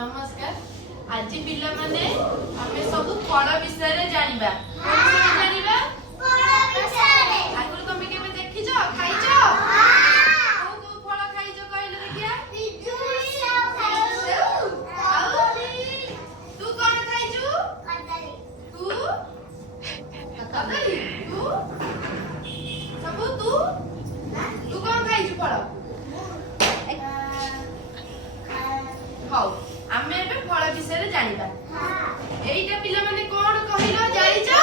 नमस्कार। आज पिला माने आमे सब फल विषय जानिबा। जानिबा फल विषय आगुर तुम केबे देखिछो खाइछो? हां को फल खाइछो कहले देखिया? पिजुली खाइछो आउ तू कोन खाइछु? कदली तू कदली तू सब तू कोन खाइछु फल? हाउ आमे एबे फल विषय जानिबा। एईटा पिला माने कोन कहिलो जानिछो?